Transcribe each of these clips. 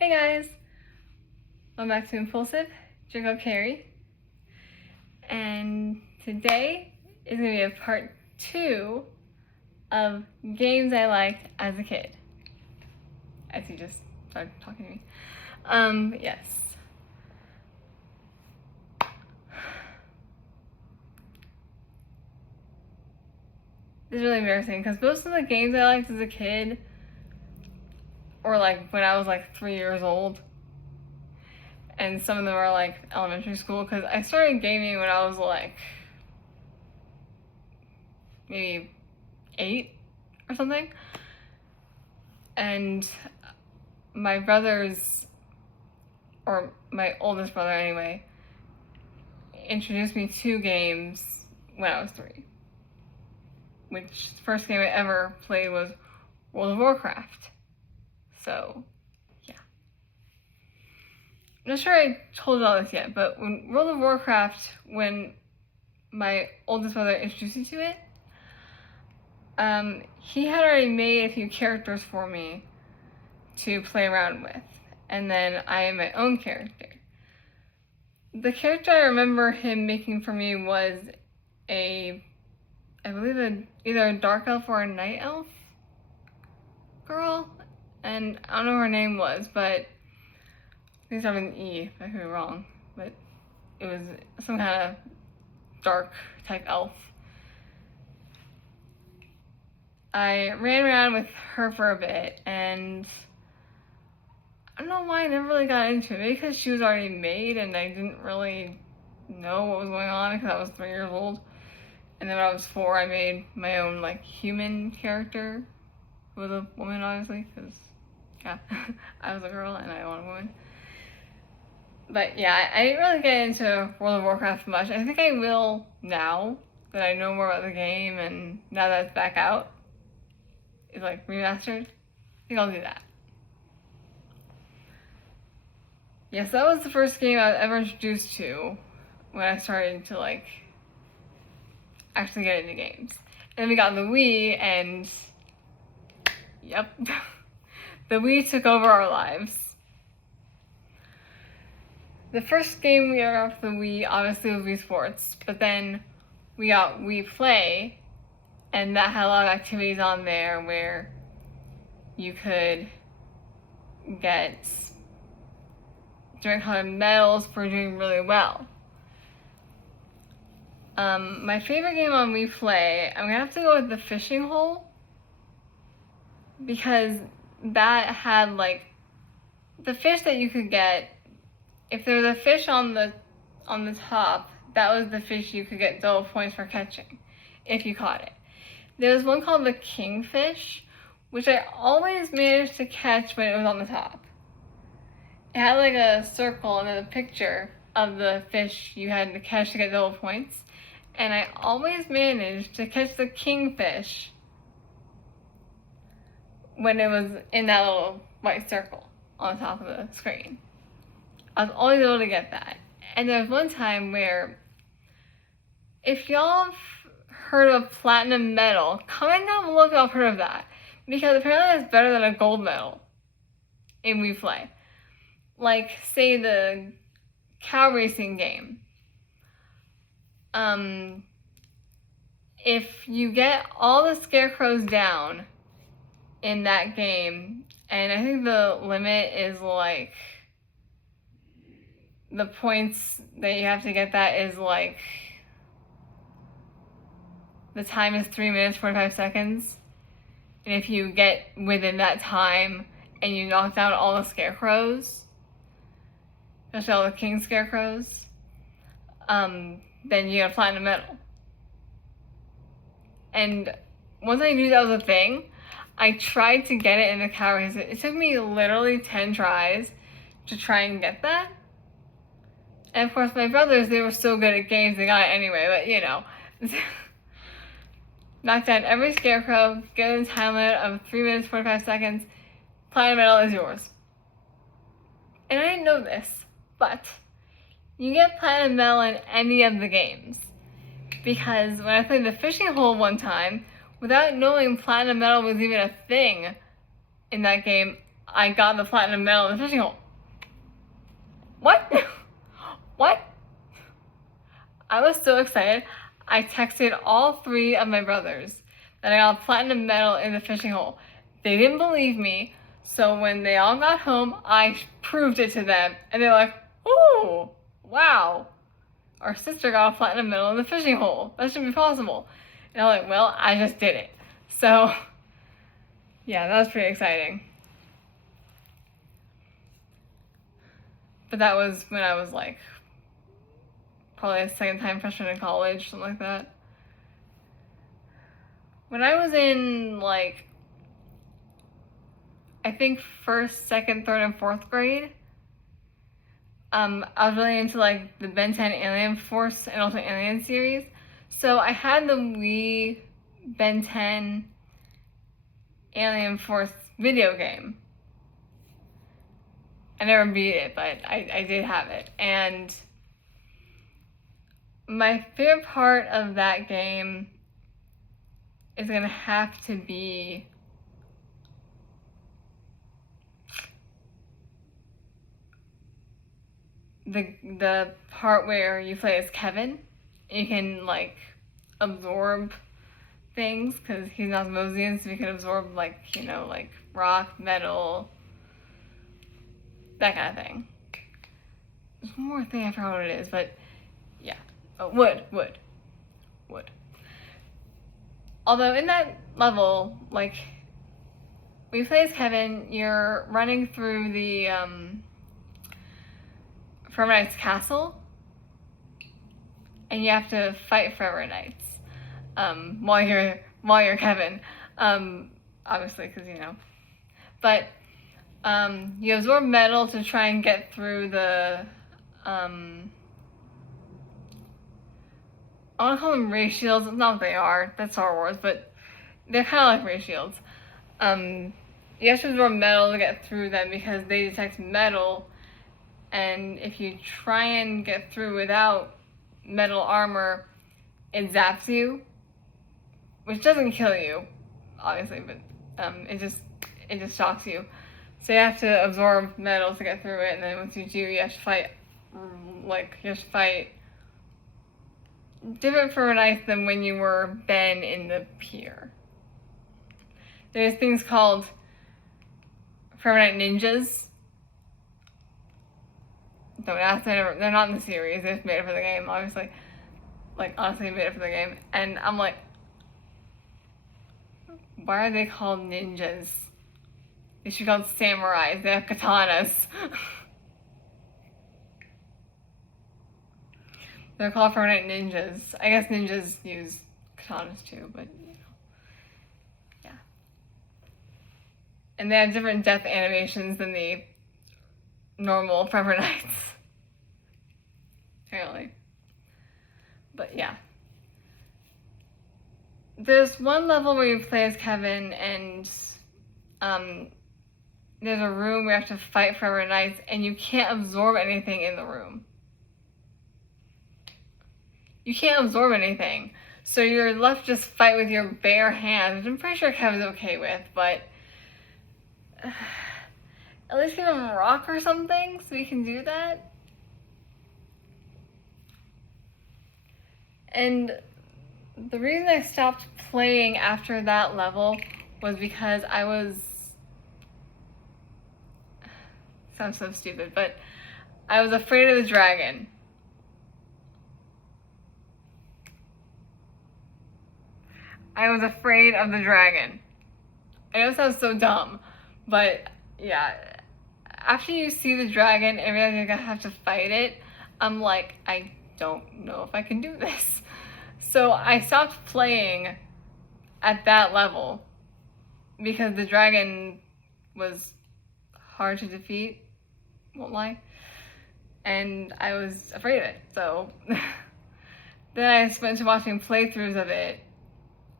Hey guys! Welcome back to Impulsive, Jacob Carey. And today is going to be a part 2 of games I liked as a kid. As he just started talking to me. Yes. This is really embarrassing because most of the games I liked as a kid were like when I was like 3 years old. And some of them are like elementary school because I started gaming when I was like maybe 8 or something. And my brothers, or my oldest brother anyway, introduced me to games when I was 3. Which the first game I ever played was World of Warcraft. So, yeah. I'm not sure I told you all this yet, but when World of Warcraft, when my oldest brother introduced me to it, he had already made a few characters for me to play around with. And then I am my own character. The character I remember him making for me was I believe either a dark elf or a night elf girl. And I don't know what her name was, but these are with an E, I could be wrong. But it was some kind of dark type elf. I ran around with her for a bit, and I don't know why I never really got into it. Maybe because she was already made and I didn't really know what was going on because I was 3 years old. And then when I was 4, I made my own like human character who was a woman, obviously, because yeah, I was a girl and I want a woman. But yeah, I didn't really get into World of Warcraft much. I think I will now that I know more about the game and now that it's back out. It's like remastered. I think I'll do that. Yes, that was the first game I was ever introduced to when I started to like actually get into games. And then we got the Wii, and yep, the Wii took over our lives. The first game we ever got for the Wii obviously was Wii Sports, but then we got Wii Play, and that had a lot of activities on there where you could get different kind of medals for doing really well. My favorite game on Wii Play, I'm gonna have to go with the fishing hole, because that had like the fish that you could get. If there was a fish on the top, that was the fish you could get double points for catching if you caught it. There was one called the kingfish, which I always managed to catch when it was on the top. It had like a circle and then a picture of the fish you had to catch to get double points. And I always managed to catch the kingfish when it was in that little white circle on the top of the screen. I was always able to get that. And there was one time where, if y'all have heard of platinum medal, comment down below if y'all have heard of that. Because apparently that's better than a gold medal in Wii Play. Like, say the cow racing game. If you get all the scarecrows down in that game, and I think the limit is like, the points that you have to get that is like, the time is 3 minutes 45 seconds. And if you get within that time and you knock down all the scarecrows, especially all the king scarecrows, then you get a platinum medal. And once I knew that was a thing, I tried to get it in the cow race. It took me literally 10 tries to try and get that. And of course, my brothers, they were so good at games, they got it anyway, but you know. Knock down every scarecrow, get in a time limit of 3 minutes 45 seconds, platinum medal is yours. And I didn't know this, but you get platinum medal in any of the games. Because when I played the fishing hole one time, without knowing platinum medal was even a thing in that game, I got the platinum medal in the fishing hole. What? What? I was so excited. I texted all 3 of my brothers that I got a platinum medal in the fishing hole. They didn't believe me, so when they all got home, I proved it to them, and they're like, "Ooh, wow, our sister got a platinum medal in the fishing hole. That shouldn't be possible." And I'm like, "Well, I just did it." So, yeah, that was pretty exciting. But that was when I was like, probably a second-time freshman in college, something like that. When I was in, like, I think 1st, 2nd, 3rd, and 4th grade, I was really into, like, the Ben 10 Alien Force and also Alien series. So I had the Wii Ben 10 Alien Force video game. I never beat it, but I did have it. And my favorite part of that game is gonna have to be the part where you play as Kevin. You can like absorb things because he's Osmosian, so he can absorb like like rock, metal, that kind of thing. There's one more thing I forgot what it is, but yeah, wood. Although in that level, like when you play as Kevin, you're running through the Forever Knights castle, and you have to fight Forever Knights while you're Kevin, obviously, because but you absorb metal to try and get through the I want to call them ray shields. It's not what they are. That's Star Wars, but they're kind of like ray shields. You have to absorb metal to get through them because they detect metal, and if you try and get through without metal armor, it zaps you, which doesn't kill you, obviously, but it just shocks you. So you have to absorb metal to get through it, and then once you do, you have to fight different for an ice than when you were Ben in the pier. There's things called Forever Knight ninjas. Don't ask, they're not in the series. They've made it for the game, obviously. Like, honestly, made it for the game. And I'm like, why are they called ninjas? They should be called samurais. They have katanas. They're called Forever Knight ninjas. I guess ninjas use katanas too, but yeah. And they have different death animations than the normal Forever Knights. Apparently. But yeah. There's one level where you play as Kevin, and there's a room where you have to fight Forever Knights, and you can't absorb anything in the room. You can't absorb anything. So you're left just fight with your bare hands, which I'm pretty sure Kevin's okay with, but at least give him a rock or something so he can do that. And the reason I stopped playing after that level was because I was... sounds so stupid, but I was afraid of the dragon. I was afraid of the dragon. I know it sounds so dumb, but yeah. After you see the dragon and realize you're gonna have to fight it, I'm like, I don't know if I can do this. So I stopped playing at that level because the dragon was hard to defeat, won't lie, and I was afraid of it. So then I went to watching playthroughs of it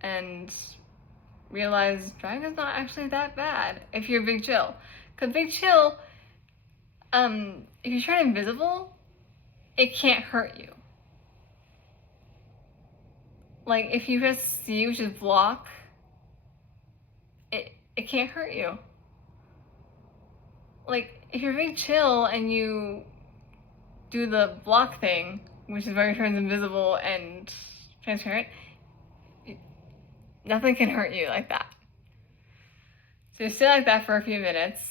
and realized dragon's not actually that bad if you're Big Chill. Because Big Chill, if you turn invisible, it can't hurt you. Like, if you press C, which is block, it can't hurt you. like, if you're being chill and you do the block thing, which is where it turns invisible and transparent, nothing can hurt you like that. So you stay like that for a few minutes,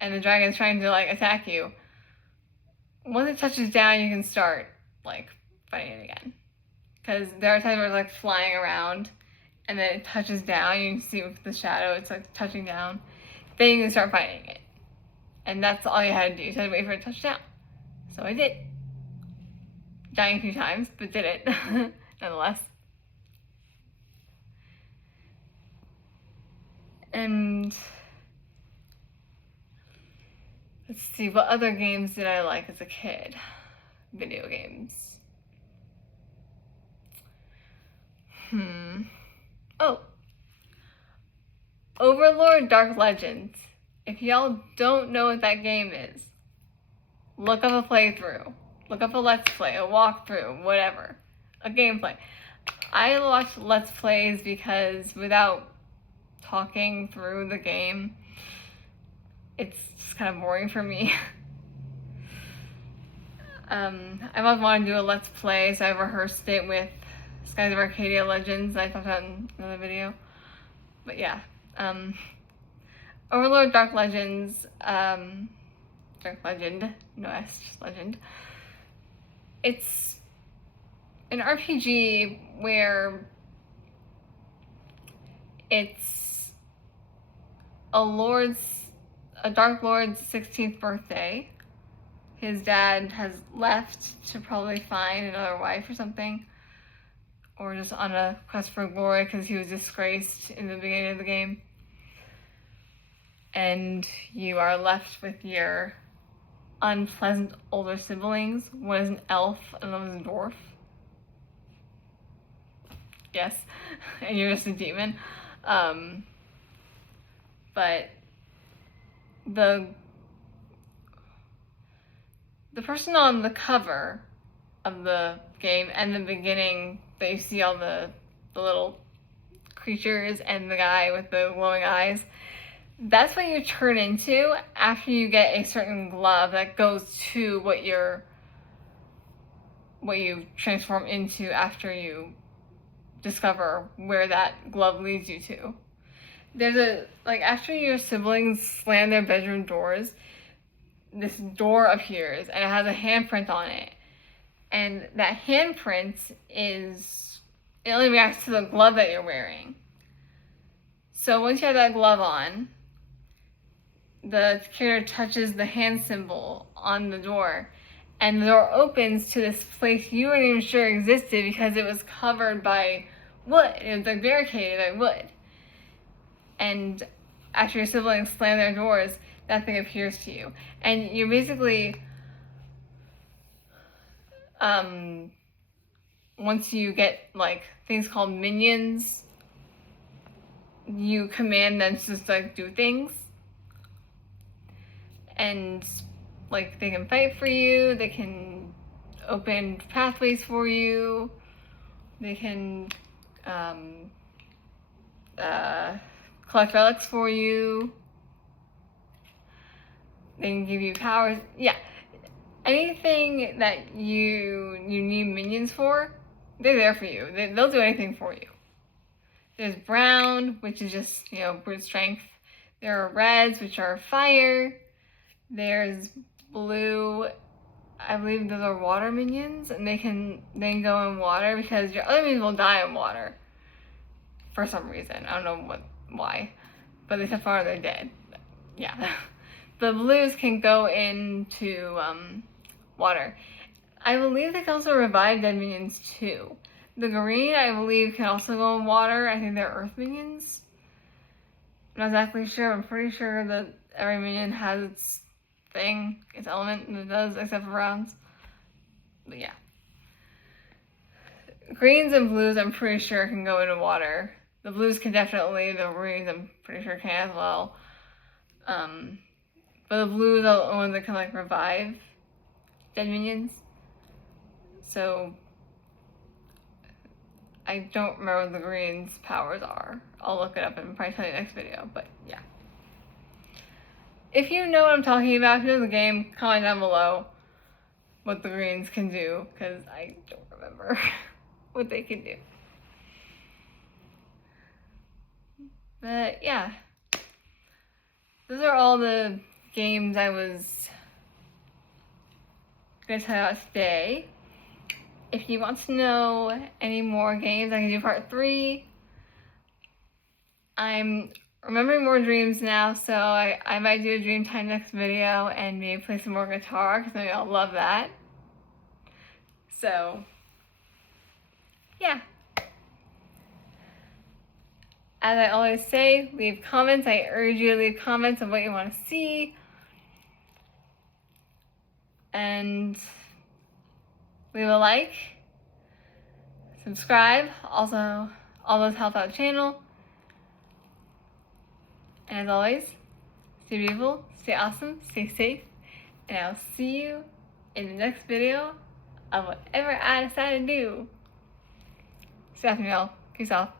and the dragon's trying to, like, attack you. Once it touches down, you can start, like, fighting it again. Because there are times where it's, like, flying around, and then it touches down, you can see with the shadow, it's, like, touching down. Then you can start fighting it. And that's all you had to do. You just had to wait for it to touch down. So I did. Dying a few times, but did it, nonetheless. And let's see, what other games did I like as a kid? Video games. Oh. Overlord Dark Legends. If y'all don't know what that game is, look up a playthrough. Look up a let's play, a walkthrough, whatever. A gameplay. I watch let's plays because without talking through the game, it's just kind of boring for me. I've always wanted to do a let's play, so I rehearsed it with Skies of Arcadia Legends. I talked about in another video. But yeah. Overlord Dark Legends, Dark Legend, no S, just Legend. It's an RPG where it's a Dark Lord's 16th birthday. His dad has left to probably find another wife or something, or just on a quest for glory because he was disgraced in the beginning of the game. And you are left with your unpleasant older siblings. One is an elf, and one is a dwarf. Yes, and you're just a demon. But the person on the cover of the game and the beginning that you see all the little creatures and the guy with the glowing eyes, that's what you turn into after you get a certain glove that goes to what you transform into after you discover where that glove leads you to. There's after your siblings slam their bedroom doors, this door appears and it has a handprint on it. And that handprint it only reacts to the glove that you're wearing. So once you have that glove on, the character touches the hand symbol on the door, and the door opens to this place you weren't even sure existed because it was covered by wood. It was like barricaded by wood. And after your siblings slam their doors, that thing appears to you. And you're basically, once you get like things called minions, you command them to just like do things. And like they can fight for you, they can open pathways for you, they can collect relics for you, they can give you powers. Yeah, anything that you need minions for, they're there for you. They'll do anything for you. There's brown, which is just, brute strength. There are reds, which are fire. There's blue, I believe those are water minions, and they can go in water because your other minions will die in water for some reason. I don't know why, but they so far they're dead. Yeah. The blues can go into water. I believe they can also revive dead minions too. The green, I believe, can also go in water. I think they're earth minions. I'm not exactly sure. I'm pretty sure that every minion has its thing, its element, and it does, except for browns. But yeah. Greens and blues, I'm pretty sure, can go into water. The blues can definitely, the greens, I'm pretty sure can as well. But the blues are the ones that can, like, revive dead minions. So, I don't remember what the greens' powers are. I'll look it up and probably tell you next video, but yeah. If you know what I'm talking about, if you know the game, comment down below what the greens can do, because I don't remember what they can do. But yeah, those are all the games I was going to tell you about today. If you want to know any more games, I can do part 3. I'm remembering more dreams now, so I might do a dream time next video and maybe play some more guitar, because maybe I'll love that. So, yeah. As I always say, leave comments. I urge you to leave comments of what you want to see. And leave a like. Subscribe. Also, all those help out the channel. And as always, stay beautiful, stay awesome, stay safe. And I'll see you in the next video of whatever I decide to do. Stay awesome, y'all. Peace out.